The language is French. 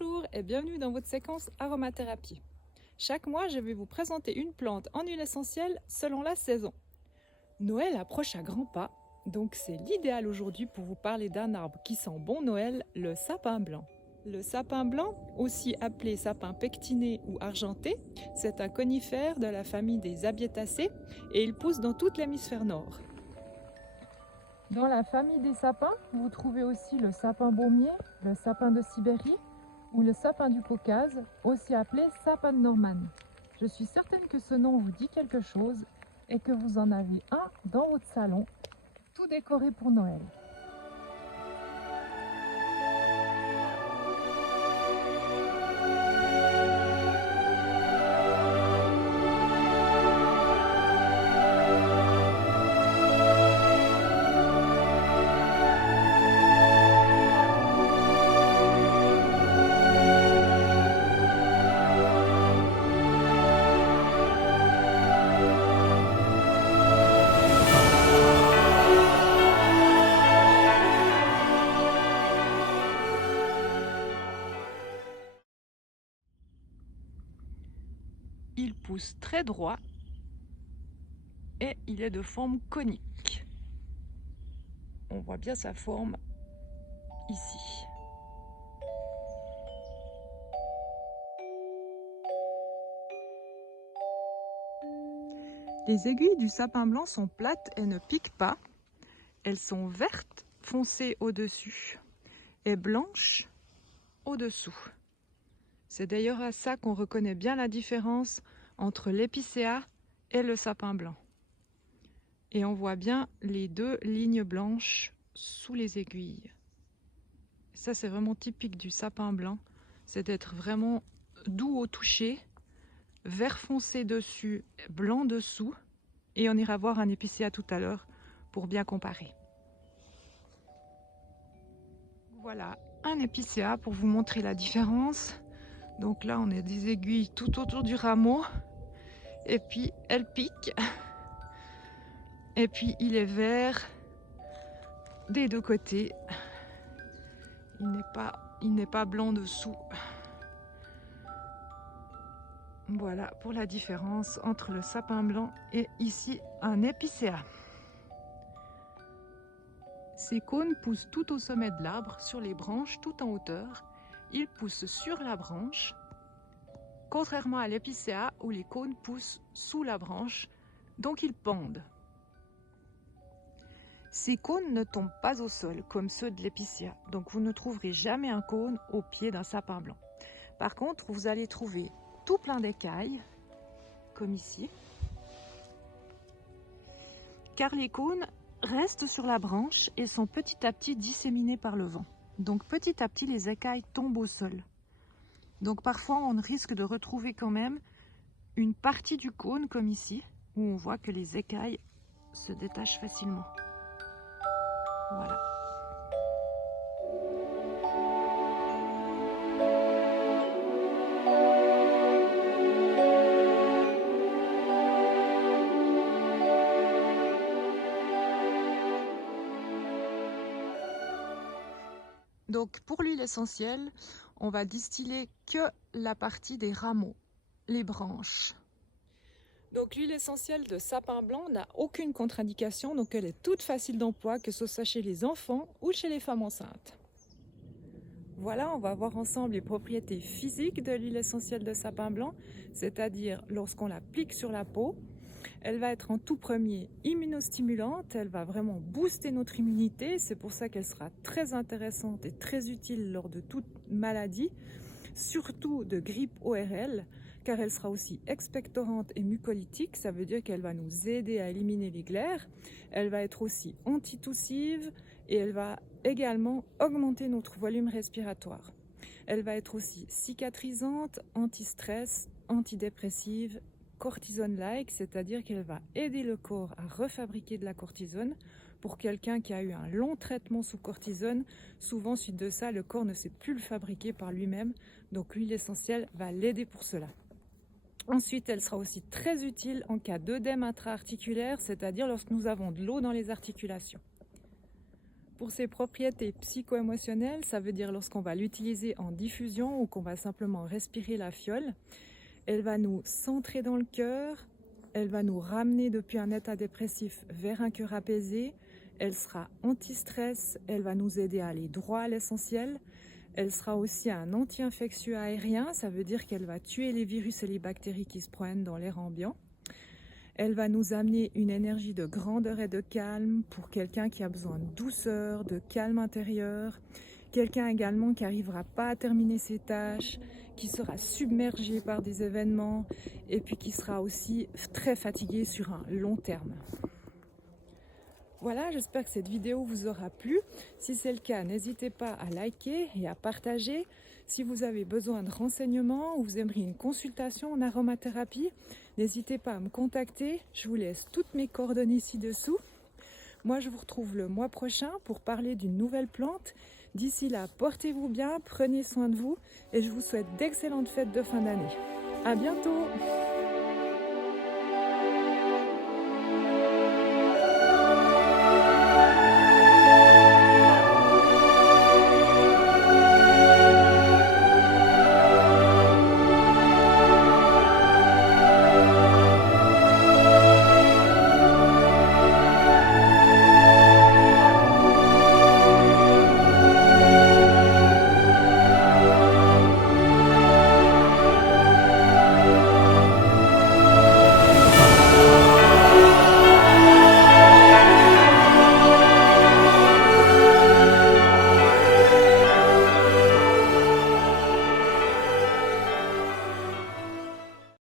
Bonjour et bienvenue dans votre séquence aromathérapie. Chaque mois, je vais vous présenter une plante en huile essentielle selon la saison. Noël approche à grands pas, donc c'est l'idéal aujourd'hui pour vous parler d'un arbre qui sent bon Noël, le sapin blanc. Le sapin blanc, aussi appelé sapin pectiné ou argenté, c'est un conifère de la famille des Abietacées et il pousse dans tout l'hémisphère nord. Dans la famille des sapins, vous trouvez aussi le sapin baumier, le sapin de Sibérie ou le sapin du Caucase, aussi appelé sapin de Norman. Je suis certaine que ce nom vous dit quelque chose et que vous en avez un dans votre salon, tout décoré pour Noël. Il pousse très droit et il est de forme conique. On voit bien sa forme ici. Les aiguilles du sapin blanc sont plates et ne piquent pas. Elles sont vertes foncées au-dessus et blanches au-dessous. C'est d'ailleurs à ça qu'on reconnaît bien la différence entre l'épicéa et le sapin blanc. Et on voit bien les deux lignes blanches sous les aiguilles. Ça, c'est vraiment typique du sapin blanc, c'est d'être vraiment doux au toucher, vert foncé dessus, blanc dessous. Et on ira voir un épicéa tout à l'heure pour bien comparer. Voilà un épicéa pour vous montrer la différence. Donc là, on a des aiguilles tout autour du rameau. Et puis, elle pique. Et puis, il est vert des deux côtés. Il n'est pas blanc dessous. Voilà pour la différence entre le sapin blanc et ici un épicéa. Ces cônes poussent tout au sommet de l'arbre, sur les branches, tout en hauteur. Ils poussent sur la branche, contrairement à l'épicéa où les cônes poussent sous la branche, donc ils pendent. Ces cônes ne tombent pas au sol comme ceux de l'épicéa, donc vous ne trouverez jamais un cône au pied d'un sapin blanc. Par contre, vous allez trouver tout plein d'écailles, comme ici, car les cônes restent sur la branche et sont petit à petit disséminés par le vent. Donc petit à petit, les écailles tombent au sol. Donc parfois, on risque de retrouver quand même une partie du cône, comme ici, où on voit que les écailles se détachent facilement. Voilà. Donc pour l'huile essentielle, on va distiller que la partie des rameaux, les branches. Donc l'huile essentielle de sapin blanc n'a aucune contre-indication, donc elle est toute facile d'emploi, que ce soit chez les enfants ou chez les femmes enceintes. Voilà, on va voir ensemble les propriétés physiques de l'huile essentielle de sapin blanc, c'est-à-dire lorsqu'on l'applique sur la peau. Elle va être en tout premier immunostimulante, elle va vraiment booster notre immunité, c'est pour ça qu'elle sera très intéressante et très utile lors de toute maladie, surtout de grippe ORL, car elle sera aussi expectorante et mucolytique, ça veut dire qu'elle va nous aider à éliminer les glaires. Elle va être aussi antitussive et elle va également augmenter notre volume respiratoire. Elle va être aussi cicatrisante, anti-stress, antidépressive, cortisone-like, c'est-à-dire qu'elle va aider le corps à refabriquer de la cortisone. Pour quelqu'un qui a eu un long traitement sous cortisone, souvent suite de ça, le corps ne sait plus le fabriquer par lui-même, donc l'huile essentielle va l'aider pour cela. Ensuite, elle sera aussi très utile en cas d'œdème intra-articulaire, c'est-à-dire lorsque nous avons de l'eau dans les articulations. Pour ses propriétés psycho-émotionnelles, ça veut dire lorsqu'on va l'utiliser en diffusion ou qu'on va simplement respirer la fiole, elle va nous centrer dans le cœur, elle va nous ramener depuis un état dépressif vers un cœur apaisé, elle sera anti-stress, elle va nous aider à aller droit à l'essentiel. Elle sera aussi un anti-infectieux aérien, ça veut dire qu'elle va tuer les virus et les bactéries qui se promènent dans l'air ambiant. Elle va nous amener une énergie de grandeur et de calme pour quelqu'un qui a besoin de douceur, de calme intérieur. Quelqu'un également qui n'arrivera pas à terminer ses tâches, qui sera submergé par des événements et puis qui sera aussi très fatigué sur un long terme. Voilà, j'espère que cette vidéo vous aura plu. Si c'est le cas, n'hésitez pas à liker et à partager. Si vous avez besoin de renseignements ou vous aimeriez une consultation en aromathérapie, n'hésitez pas à me contacter. Je vous laisse toutes mes coordonnées ci-dessous. Moi, je vous retrouve le mois prochain pour parler d'une nouvelle plante. D'ici là, portez-vous bien, prenez soin de vous et je vous souhaite d'excellentes fêtes de fin d'année. À bientôt!